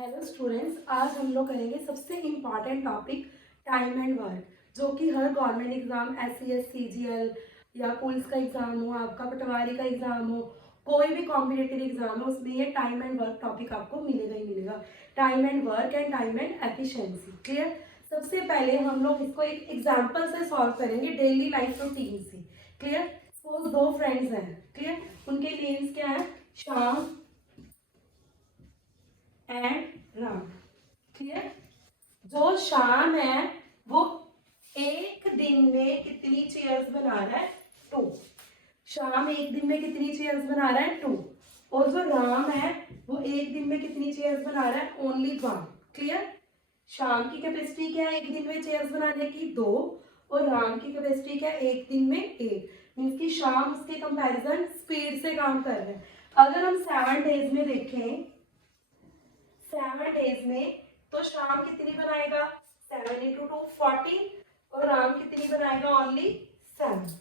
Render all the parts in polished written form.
Hello students, आज हम लोग करेंगे सबसे important topic time and work, जो कि हर गवर्नमेंट एग्जाम SCS CGL या पुलिस का एग्जाम हो, आपका पटवारी का एग्जाम हो, कोई भी कॉम्पिटिटिव एग्जाम हो, उसमें ये टाइम एंड वर्क टॉपिक आपको मिलेगा ही मिलेगा। Time and work and time and efficiency. Clear. सबसे पहले हम लोग इसको एक एग्जाम्पल से सॉल्व करेंगे, डेली लाइफ रूटीन से। क्लियर। सपोज दो फ्रेंड्स हैं। क्लियर। उनके नेम्स क्या है? श्याम एंड राम। क्लियर। जो शाम है वो एक दिन में कितनी चेयर्स बना रहा है? 2। शाम एक दिन में कितनी चेयर्स बना रहा है? 2। और जो राम है वो एक दिन में कितनी चेयर्स बना रहा है? ओनली 1। क्लियर। शाम की कैपेसिटी क्या है एक दिन में चेयर्स बनाने की? 2। और राम की कैपेसिटी क्या है एक दिन में? 8। मीन्स की शाम उसके कंपैरिजन स्पीड से काम कर रहे हैं। अगर हम 7 डेज में देखें, 7 डेज में, तो शाम कितनी बनाएगा? 7 × 2 14। और राम कितनी बनाएगा? ओनली 7।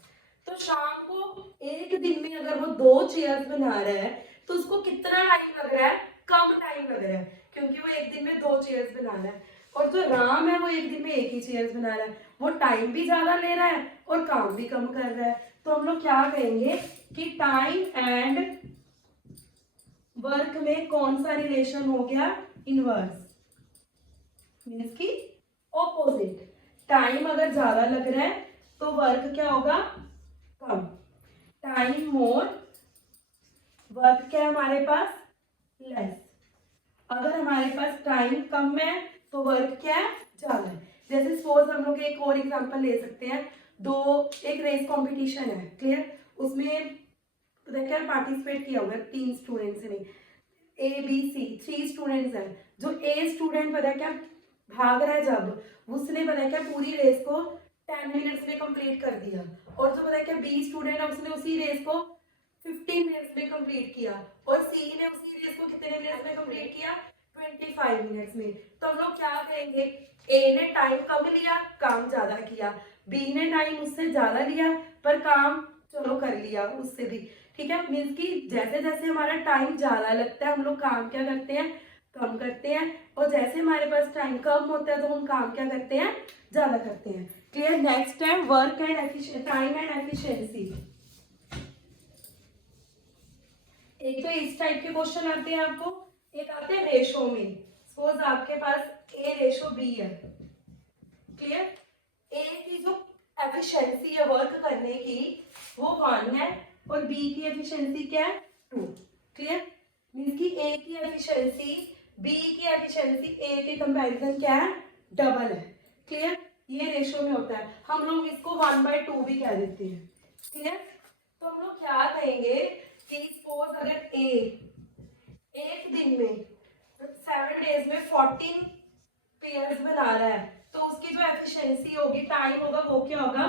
तो शाम को एक दिन में अगर वो 2 चेयर्स बना रहा है तो उसको कितना टाइम लग रहा है? कम टाइम लग रहा है, क्योंकि वो एक दिन में 2 चेयर्स बना रहा है। और जो राम है वो एक दिन में एक ही चेयर्स बना रहा है, वो टाइम भी ज्यादा ले रहा है और काम भी कम कर रहा है। तो हम लोग क्या कहेंगे कि टाइम एंड वर्क में कौन सा रिलेशन हो गया? इनवर्स, मीन्स की ऑपोजिट। टाइम अगर ज्यादा लग रहा है तो वर्क क्या होगा? कम। टाइम मोर, वर्क क्या है हमारे पास? लेस। अगर हमारे पास टाइम कम है तो वर्क क्या है? ज्यादा है। जैसे सपोज हम लोग एक और एग्जांपल ले सकते हैं। एक रेस कंपटीशन है। क्लियर। उसमें क्या पार्टिसिपेट किया हुआ है 3 स्टूडेंट्स ने, ABC 3 स्टूडेंट्स हैं। जो A स्टूडेंट पता है क्या भाग रहा है, जब उसने पता है क्या पूरी रेस को 10 मिनट्स में कंप्लीट कर दिया। और जो पता है क्या B स्टूडेंट है उसने उसी रेस को 15 मिनट्स में कंप्लीट किया। और C ने उसी रेस को कितने मिनट्स में कंप्लीट किया? 25 मिनट्स में। तो हम लोग क्या कहेंगे? A ने टाइम कम लिया, काम ज्यादा किया। B ने टाइम उससे ज्यादा लिया पर काम चलो कर लिया उससे भी। ठीक है। मीन्स कि जैसे जैसे हमारा टाइम ज्यादा लगता है हम लोग काम क्या करते हैं? कम करते हैं। और जैसे हमारे पास टाइम कम होता है तो हम काम क्या करते हैं? ज्यादा करते हैं। क्लियर। नेक्स्ट है work and time and efficiency. एक तो इस टाइप के क्वेश्चन आते हैं आपको, एक आते हैं रेशो में। सपोज आपके पास A/B है। क्लियर। ए की जो एफिशिएंसी है वर्क करने की वो 1 है और B की एफिशिएंसी क्या है? 2। क्लियर। मीन्स की A की एफिशिएंसी B की एफिशिएंसी A के कंपैरिजन क्या है? डबल है। क्लियर। ये रेशियो में होता है। हम लोग इसको 1/2 भी कह देते हैं। क्लियर। तो हम लोग क्या कहेंगे कि सपोज अगर A एक दिन में 7 डेज में 14 पेयर्स बना रहा है तो उसकी जो एफिशिएंसी होगी, टाइम होगा, वो क्या होगा?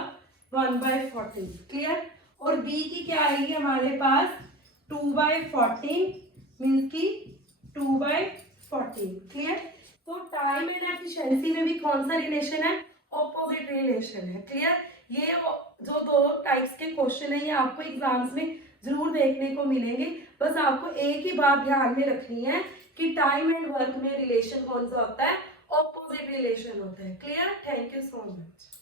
1/14। क्लियर। और बी की क्या आएगी हमारे पास? 2/14, मीन्स की 2/14। क्लियर। तो टाइम एंड एफिशिएंसी में भी कौन सा रिलेशन है? ऑपोजिट रिलेशन है। क्लियर। ये जो 2 टाइप्स के क्वेश्चन है ये आपको एग्जाम्स में जरूर देखने को मिलेंगे। बस आपको एक ही बात ध्यान में रखनी है कि टाइम एंड वर्क में रिलेशन कौन सा होता है? ऑपोजिट रिलेशन होता है। Clear. Thank you so much.